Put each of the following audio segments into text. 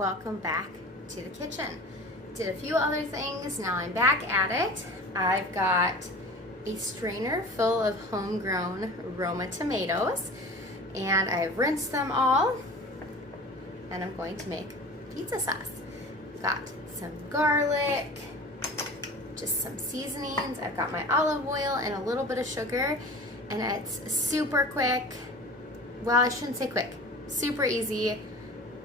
welcome back to the kitchen. Did a few other things, now I'm back at it. I've got a strainer full of homegrown Roma tomatoes and I've rinsed them all and I'm going to make pizza sauce. Got some garlic, just some seasonings. I've got my olive oil and a little bit of sugar, and it's super quick. Well, I shouldn't say quick, super easy.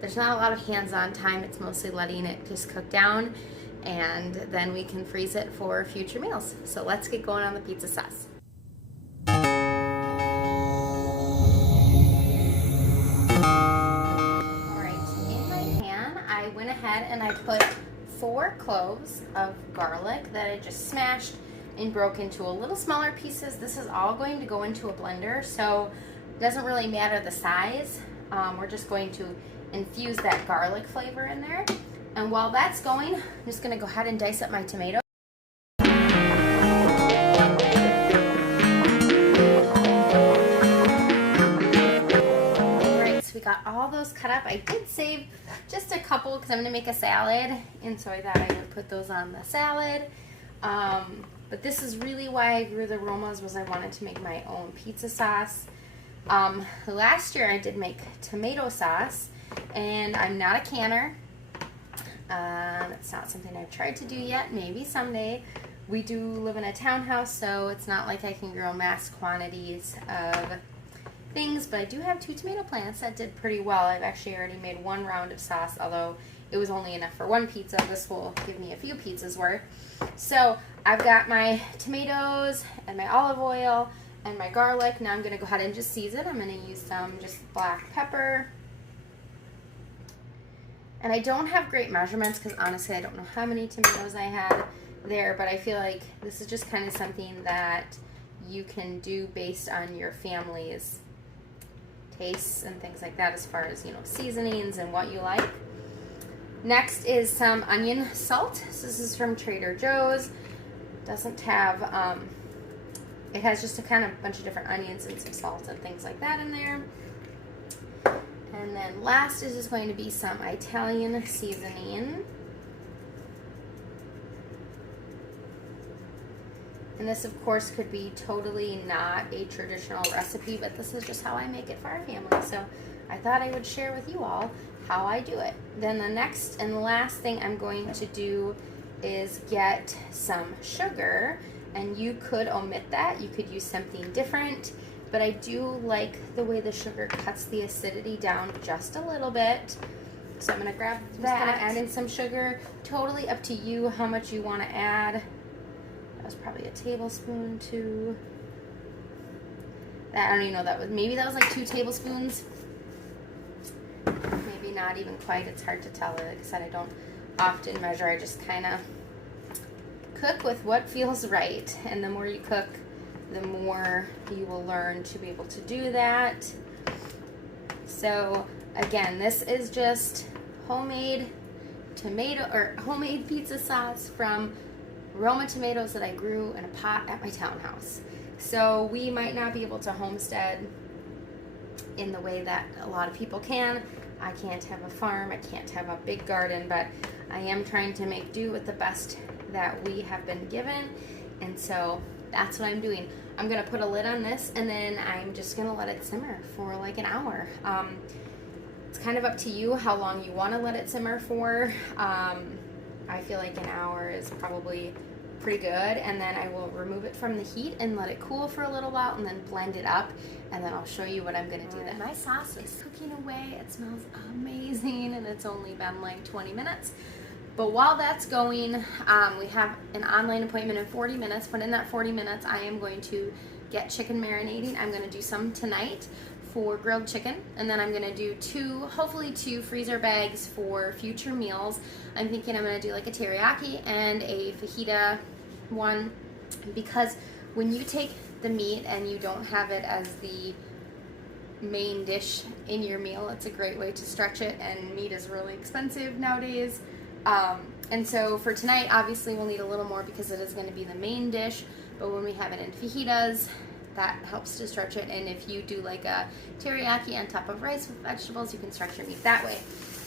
There's not a lot of hands-on time. It's mostly letting it just cook down, and then we can freeze it for future meals. So let's get going on the pizza sauce. All right, in my pan, I went ahead and I put 4 cloves of garlic that I just smashed and broke into a little smaller pieces. This is all going to go into a blender, so it doesn't really matter the size. We're just going to infuse that garlic flavor in there. And while that's going, I'm just gonna go ahead and dice up my tomato. Alright, so we got all those cut up. I did save just a couple because I'm gonna make a salad, and so I thought I would put those on the salad. But this is really why I grew the Romas, was I wanted to make my own pizza sauce. Last year I did make tomato sauce, and I'm not a canner. It's not something I've tried to do yet, maybe someday. We do live in a townhouse, so it's not like I can grow mass quantities of things, but I do have 2 tomato plants that did pretty well. I've actually already made 1 round of sauce, although it was only enough for 1 pizza. This will give me a few pizzas worth. So I've got my tomatoes and my olive oil and my garlic. Now I'm going to go ahead and just season. I'm going to use some just black pepper. And I don't have great measurements because honestly I don't know how many tomatoes I had there, but I feel like this is just kind of something that you can do based on your family's tastes and things like that, as far as, you know, seasonings and what you like. Next is some onion salt. So this is from Trader Joe's. Doesn't have, it has just a kind of bunch of different onions and some salt and things like that in there. And then last is just going to be some Italian seasoning. And this, of course, could be totally not a traditional recipe, but this is just how I make it for our family. So I thought I would share with you all how I do it. Then the next and the last thing I'm going to do is get some sugar. And you could omit that. You could use something different. But I do like the way the sugar cuts the acidity down just a little bit. So I'm going to grab that, add in some sugar. Totally up to you how much you want to add. That was probably a tablespoon to that. I don't even know, that was, maybe that was like 2 tablespoons. Maybe not even quite. It's hard to tell. Like I said, I don't often measure. I just kind of cook with what feels right. And the more you cook, the more you will learn to be able to do that. So again, this is just homemade tomato or homemade pizza sauce from Roma tomatoes that I grew in a pot at my townhouse. So we might not be able to homestead in the way that a lot of people can. I can't have a farm, I can't have a big garden, but I am trying to make do with the best that we have been given. And so that's what I'm doing. I'm gonna put a lid on this, and then I'm just gonna let it simmer for like an hour. It's kind of up to you how long you wanna let it simmer for. I feel like an hour is probably pretty good, and then I will remove it from the heat and let it cool for a little while, and then blend it up, and then I'll show you what I'm gonna do then. My sauce is cooking away. It smells amazing, and it's only been like 20 minutes. But while that's going, we have an online appointment in 40 minutes, but in that 40 minutes, I am going to get chicken marinating. I'm gonna do some tonight for grilled chicken, and then I'm gonna do hopefully two freezer bags for future meals. I'm thinking I'm gonna do like a teriyaki and a fajita one, because when you take the meat and you don't have it as the main dish in your meal, it's a great way to stretch it, and meat is really expensive nowadays. And so for tonight, obviously we'll need a little more because it is going to be the main dish, but when we have it in fajitas, that helps to stretch it. And if you do like a teriyaki on top of rice with vegetables, you can stretch your meat that way.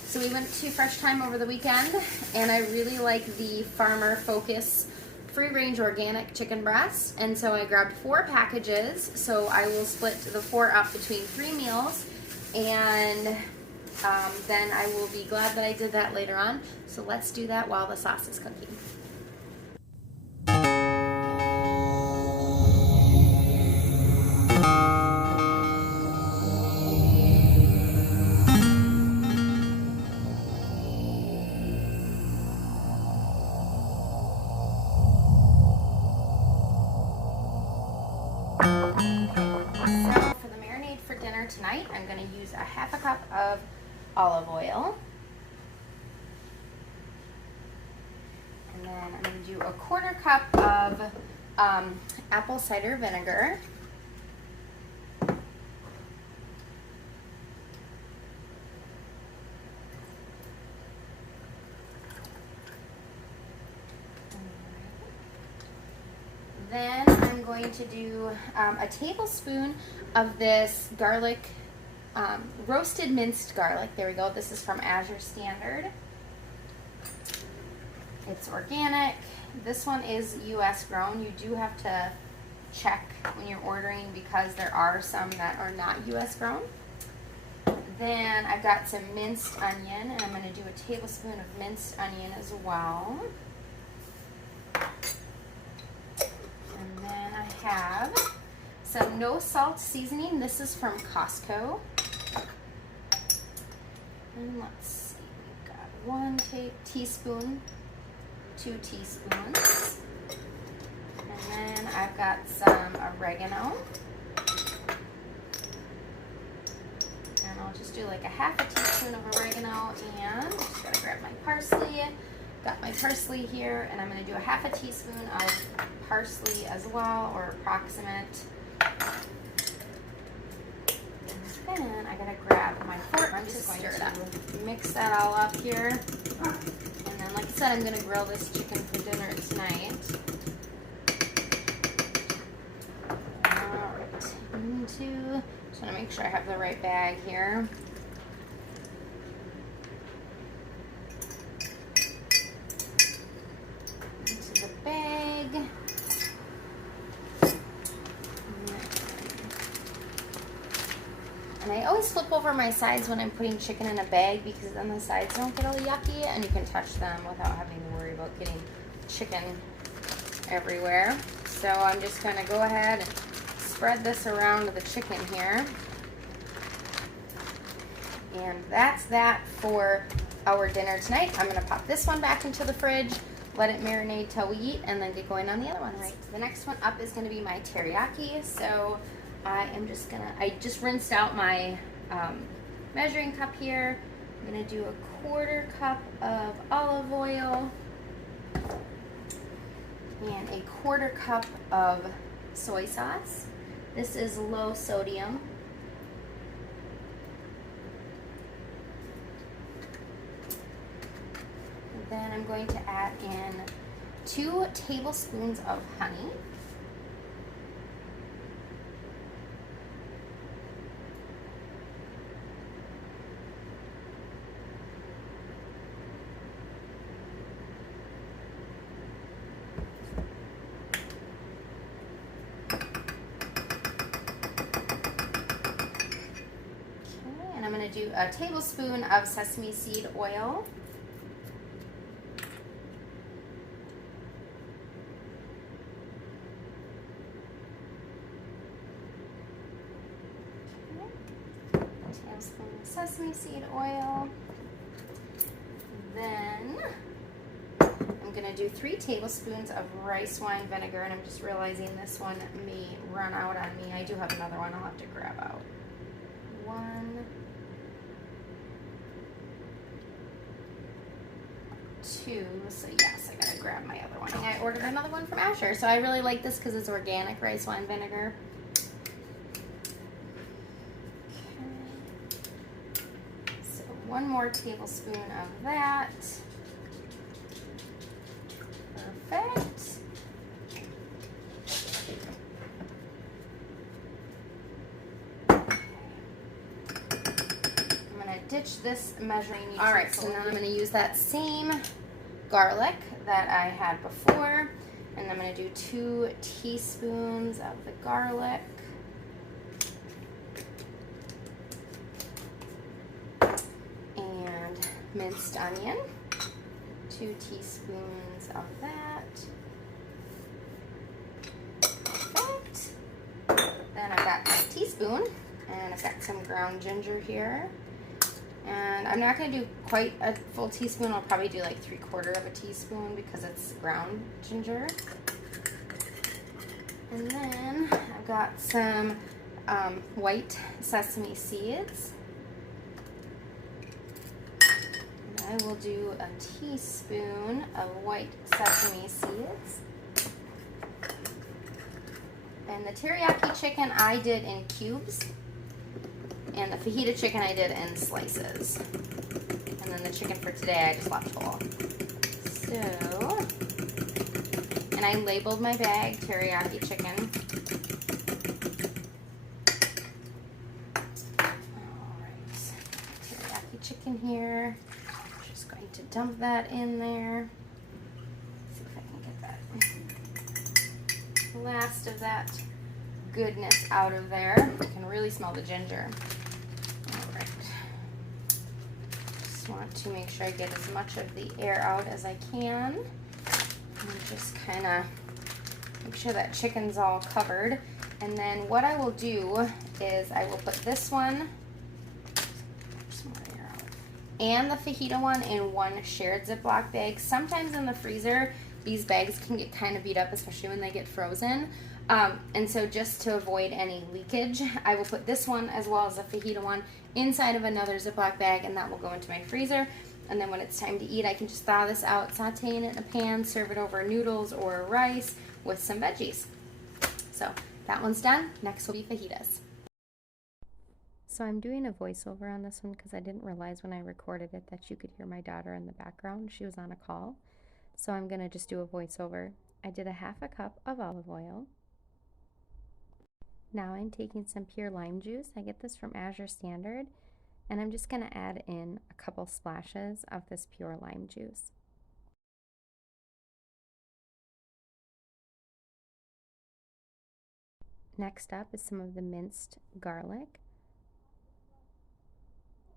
So we went to Fresh Time over the weekend, and I really like the Farmer Focus free range organic chicken breast, and so I grabbed 4 packages. So I will split the 4 up between 3 meals, and then I will be glad that I did that later on. So let's do that while the sauce is cooking. So for the marinade for dinner tonight, I'm going to use a 1/2 cup of olive oil. And then I'm going to do a 1/4 cup of apple cider vinegar. Then I'm going to do a tablespoon of this garlic, roasted minced garlic. There we go. This is from Azure Standard. It's organic. This one is U.S. grown. You do have to check when you're ordering because there are some that are not U.S. grown. Then I've got some minced onion, and I'm going to do a tablespoon of minced onion as well. And then I have some no salt seasoning. This is from Costco. And let's see, we've got 1 teaspoon, 2 teaspoons. And then I've got some oregano. And I'll just do like a 1/2 teaspoon of oregano, and I'm just gonna grab my parsley. Got my parsley here, and I'm going to do a 1/2 teaspoon of parsley as well, or approximate. And then I gotta grab my fork. I'm just going to mix that all up here. And then, like I said, I'm going to grill this chicken for dinner tonight. Alright, just want to make sure I have the right bag here. And I always flip over my sides when I'm putting chicken in a bag because then the sides don't get all yucky and you can touch them without having to worry about getting chicken everywhere. So I'm just going to go ahead and spread this around the chicken here. And that's that for our dinner tonight. I'm going to pop this one back into the fridge, let it marinate till we eat, and then get going on the other one. Right. The next one up is going to be my teriyaki. So I just rinsed out my measuring cup here. I'm going to do a 1/4 cup of olive oil and a 1/4 cup of soy sauce. This is low sodium. Then I'm going to add in 2 tablespoons of honey. Okay, and I'm going to do a tablespoon of sesame seed oil. Tablespoon of sesame seed oil. Then I'm going to do 3 tablespoons of rice wine vinegar, and I'm just realizing this one may run out on me. I do have another one I'll have to grab out. 1, 2, so yes, I gotta grab my other one. I ordered another one from Azure, so I really like this because it's organic rice wine vinegar. So 1 more tablespoon of that. Perfect. ditch this measuring utensil. All right, so now I'm going to use that same garlic that I had before, and I'm going to do 2 teaspoons of the garlic. And minced onion, 2 teaspoons of that. Perfect. Then I've got a teaspoon, and I've got some ground ginger here. And I'm not going to do quite a full teaspoon. I'll probably do like 3/4 of a teaspoon because it's ground ginger. And then I've got some white sesame seeds. And I will do a teaspoon of white sesame seeds. And the teriyaki chicken I did in cubes. And the fajita chicken I did in slices. And then the chicken for today I just left whole. So, and I labeled my bag teriyaki chicken. Alright, teriyaki chicken here. Just going to dump that in there. See if I can get that last of that goodness out of there. You can really smell the ginger. Want to make sure I get as much of the air out as I can, and just kind of make sure that chicken's all covered. And then what I will do is I will put this one and the fajita one in one shared Ziploc bag. Sometimes in the freezer these bags can get kind of beat up, especially when they get frozen. And so just to avoid any leakage, I will put this one as well as the fajita one inside of another Ziploc bag, and that will go into my freezer. And then when it's time to eat, I can just thaw this out, saute it in a pan, serve it over noodles or rice with some veggies. So that one's done. Next will be fajitas. So I'm doing a voiceover on this one because I didn't realize when I recorded it that you could hear my daughter in the background. She was on a call. So I'm going to just do a voiceover. I did a 1/2 cup of olive oil. Now I'm taking some pure lime juice. I get this from Azure Standard, and I'm just going to add in a couple splashes of this pure lime juice. Next up is some of the minced garlic.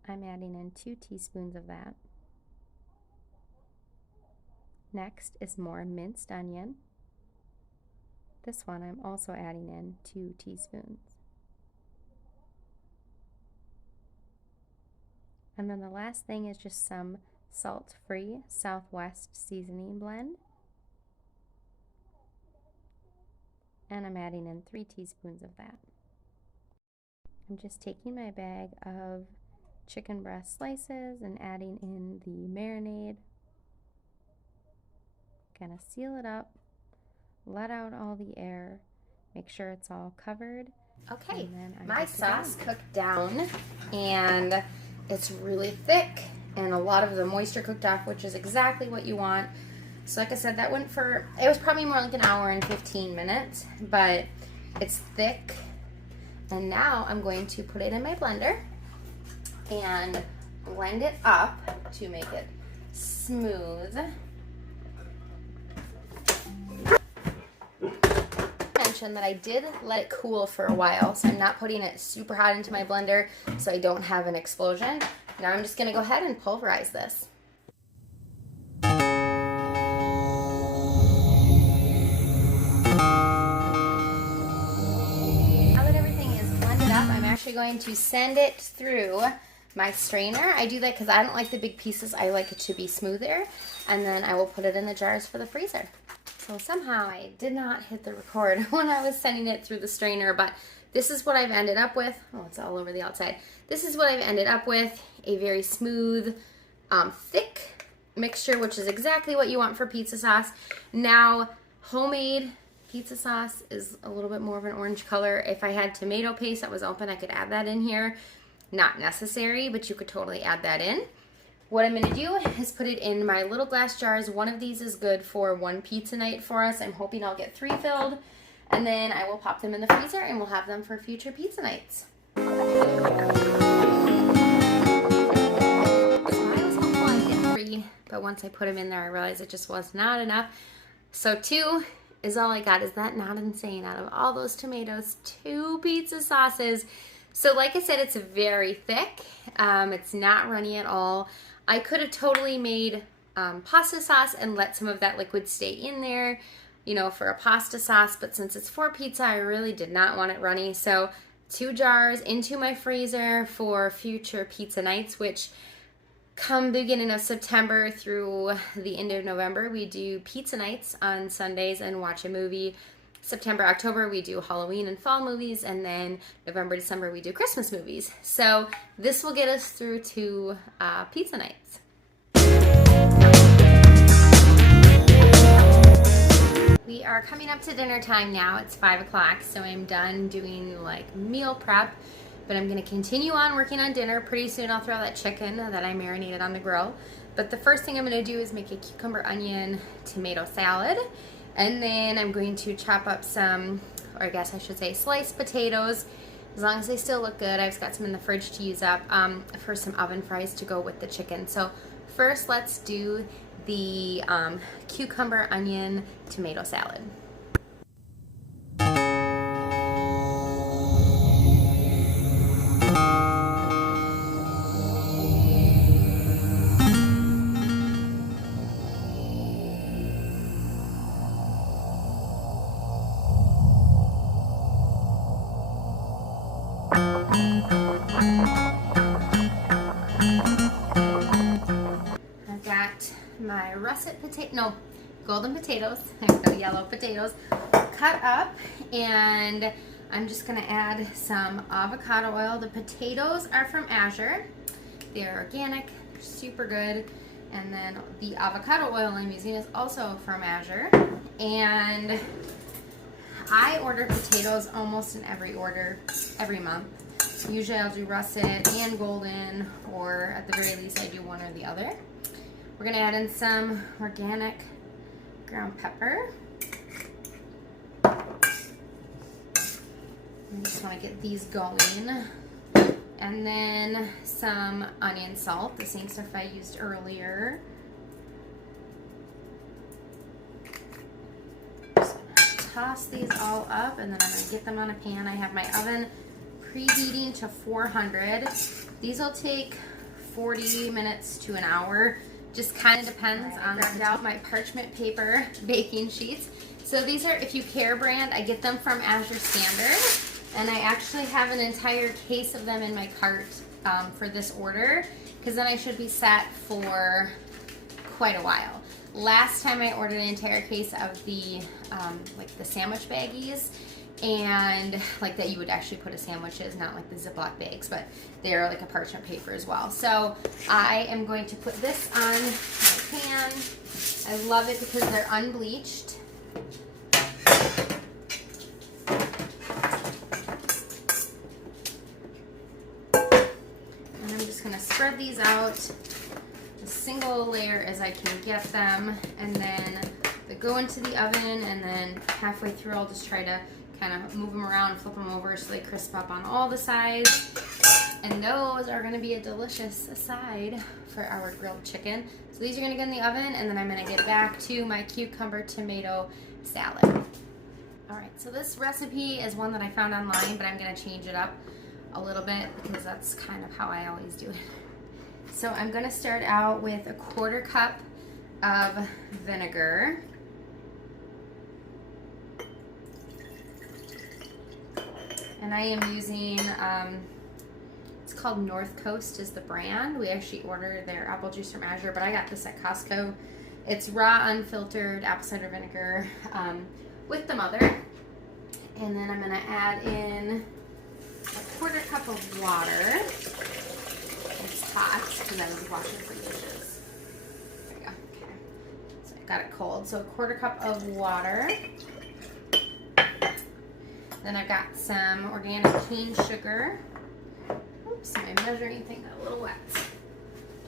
I'm adding in 2 teaspoons of that. Next is more minced onion. This one I'm also adding in 2 teaspoons. And then the last thing is just some salt-free Southwest seasoning blend. And I'm adding in 3 teaspoons of that. I'm just taking my bag of chicken breast slices and adding in the marinade. Gonna seal it up. Let out all the air, make sure it's all covered. Okay, my sauce cooked down, and it's really thick, and a lot of the moisture cooked off, which is exactly what you want. So like I said, that went for, it was probably more like an hour and 15 minutes, but it's thick. And now I'm going to put it in my blender and blend it up to make it smooth. That I did let it cool for a while, so I'm not putting it super hot into my blender so I don't have an explosion. Now I'm just going to go ahead and pulverize this. Now that everything is blended up, I'm actually going to send it through my strainer. I do that because I don't like the big pieces. I like it to be smoother, and then I will put it in the jars for the freezer. So somehow I did not hit the record when I was sending it through the strainer, but this is what I've ended up with. Oh, it's all over the outside. This is what I've ended up with, a very smooth, thick mixture, which is exactly what you want for pizza sauce. Now, homemade pizza sauce is a little bit more of an orange color. If I had tomato paste that was open, I could add that in here. Not necessary, but you could totally add that in. What I'm going to do is put it in my little glass jars. One of these is good for 1 pizza night for us. I'm hoping I'll get 3 filled. And then I will pop them in the freezer and we'll have them for future pizza nights. 3, but once I put them in there, I realized it just was not enough. So 2 is all I got. Is that not insane? Out of all those tomatoes, 2 pizza sauces. So like I said, it's very thick. It's not runny at all. I could have totally made pasta sauce and let some of that liquid stay in there, you know, for a pasta sauce, but since it's for pizza, I really did not want it runny. So 2 jars into my freezer for future pizza nights, which come beginning of September through the end of November, we do pizza nights on Sundays and watch a movie. September, October, we do Halloween and fall movies, and then November, December, we do Christmas movies. So this will get us through to pizza nights. We are coming up to dinner time now. It's 5 o'clock, so I'm done doing like meal prep, but I'm gonna continue on working on dinner. Pretty soon I'll throw that chicken that I marinated on the grill. But the first thing I'm gonna do is make a cucumber, onion, tomato salad. And then I'm going to chop up some, or I guess I should say sliced potatoes, as long as they still look good. I've got some in the fridge to use up for some oven fries to go with the chicken. So first let's do the cucumber, onion, tomato salad. I've got my russet golden potatoes, the yellow potatoes, cut up, and I'm just gonna add some avocado oil. The potatoes are from Azure. They're organic, they're super good. And then the avocado oil I'm using is also from Azure. And I order potatoes almost in every order, every month. Usually I'll do russet and golden, or at the very least I do one or the other. We're gonna add in some organic ground pepper. I just wanna get these going. And then some onion salt, the same stuff I used earlier. Just gonna toss these all up, and then I'm gonna get them on a pan. I have my oven preheating to 400. These will take 40 minutes to an hour. Just kind of depends on out my parchment paper baking sheets. So these are, if you care brand, I get them from Azure Standard. And I actually have an entire case of them in my cart for this order, because then I should be set for quite a while. Last time I ordered an entire case of the like the sandwich baggies, and like that you would actually put a sandwiches, not like the Ziploc bags, but they're like a parchment paper as well. So I am going to put this on my pan. I love it because they're unbleached. And I'm just gonna spread these out as single layer as I can get them, and then they go into the oven, and then halfway through I'll just try to kind of move them around, flip them over so they crisp up on all the sides. And those are going to be a delicious side for our grilled chicken. So these are going to go in the oven, and then I'm going to get back to my cucumber tomato salad. All right, so this recipe is one that I found online, but I'm going to change it up a little bit because that's kind of how I always do it. So I'm going to start out with a 1/4 cup of vinegar. And I am using, it's called North Coast is the brand. We actually ordered their apple juice from Azure, but I got this at Costco. It's raw, unfiltered apple cider vinegar with the mother. And then I'm gonna add in a 1/4 cup of water. It's hot, because I was washing some dishes. There we go, okay. So I got it cold. So a 1/4 cup of water. Then I've got some organic cane sugar. Oops, my measuring thing got a little wet.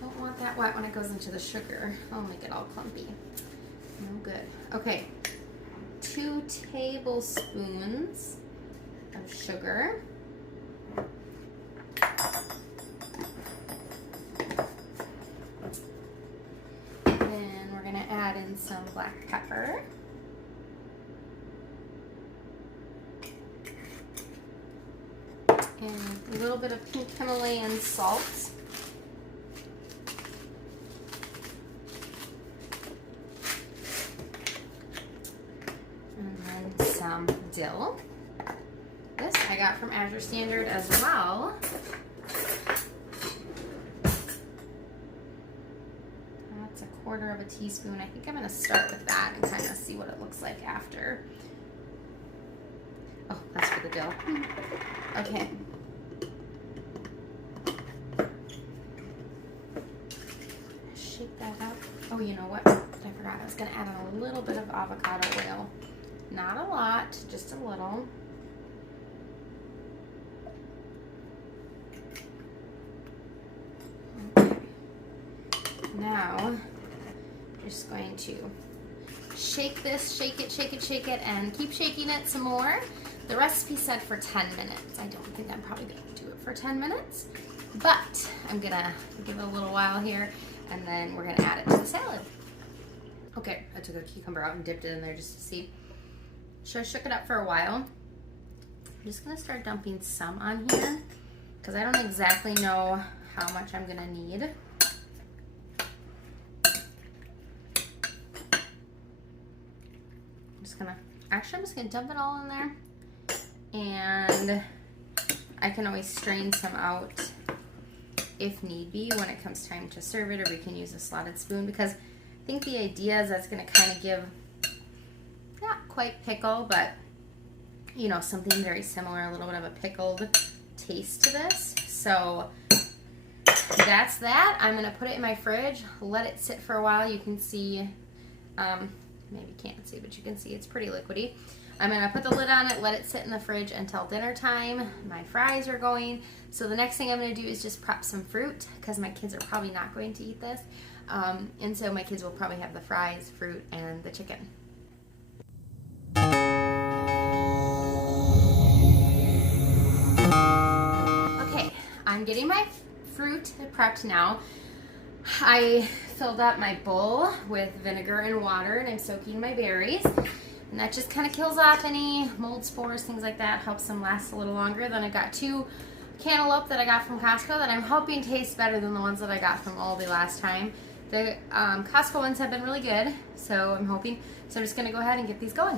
Don't want that wet when it goes into the sugar. I'll make it all clumpy. No good. Okay, 2 tablespoons of sugar. add in some black pepper. And a little bit of pink Himalayan salt. And then some dill. This I got from Azure Standard as well. That's a 1/4 of a teaspoon. I think I'm going to start with that and kind of see what it looks like after. Oh, that's for the dill. Okay. Shake that up. Oh, you know what? I forgot. I was going to add in a little bit of avocado oil. Not a lot, just a little. Okay. Now, just going to shake this, shake it, and keep shaking it some more. The recipe said for 10 minutes. I don't think I'm probably going to do it for 10 minutes, but I'm going to give it a little while here, and then we're going to add it to the salad. Okay, I took a cucumber out and dipped it in there just to see. So I shook it up for a while. I'm just going to start dumping some on here because I don't exactly know how much I'm going to need. I'm just gonna dump it all in there, and I can always strain some out if need be when it comes time to serve it, or we can use a slotted spoon, because I think the idea is that's gonna kind of give, not quite pickle, but you know, something very similar, a little bit of a pickled taste to this. So that's that. I'm gonna put it in my fridge, let it sit for a while. You can see, maybe you can't see, but you can see it's pretty liquidy. I'm gonna put the lid on it, let it sit in the fridge until dinner time. My fries are going. So the next thing I'm gonna do is just prep some fruit, because my kids are probably not going to eat this. And so my kids will probably have the fries, fruit, and the chicken. Okay, I'm getting my fruit prepped now. I filled up my bowl with vinegar and water, and I'm soaking my berries. And that just kind of kills off any mold spores, things like that, helps them last a little longer. Then I got 2 cantaloupe that I got from Costco that I'm hoping taste better than the ones that I got from Aldi last time. The Costco ones have been really good, so I'm hoping. So I'm just going to go ahead and get these going.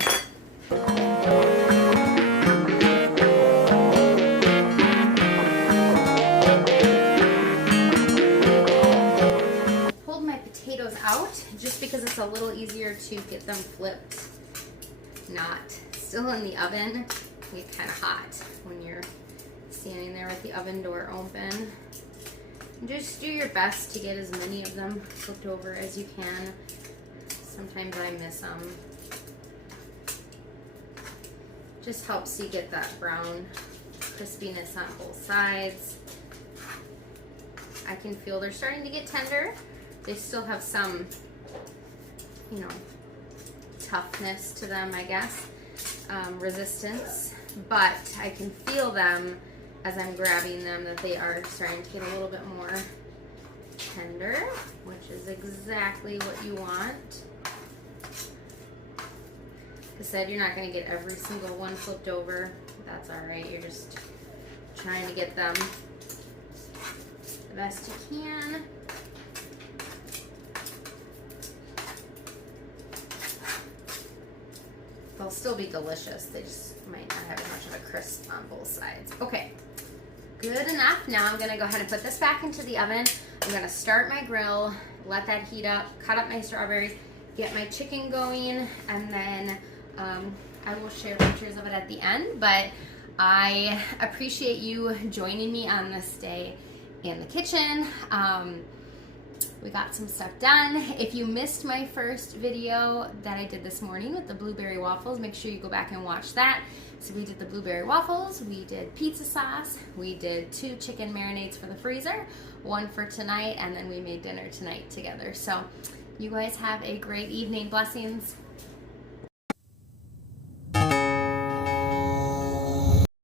Pulled my potatoes out just because it's a little easier to get them flipped, not still in the oven. They get kind of hot when you're standing there with the oven door open. Just do your best to get as many of them flipped over as you can. Sometimes I miss them. Just helps you get that brown crispiness on both sides. I can feel they're starting to get tender. They still have some, you know, toughness to them, I guess, resistance, but I can feel them as I'm grabbing them that they are starting to get a little bit more tender, which is exactly what you want. Like I said, you're not going to get every single one flipped over. That's all right. You're just trying to get them the best you can. They'll still be delicious. They just might not have as much of a crisp on both sides. Okay, good enough. Now I'm gonna go ahead and put this back into the oven. I'm gonna start my grill, let that heat up, cut up my strawberries, get my chicken going, and then I will share pictures of it at the end. But I appreciate you joining me on this day in the kitchen. We got some stuff done. If you missed my first video that I did this morning with the blueberry waffles, make sure you go back and watch that. So we did the blueberry waffles, we did pizza sauce, we did 2 chicken marinades for the freezer, 1 for tonight, and then we made dinner tonight together. So you guys have a great evening. Blessings.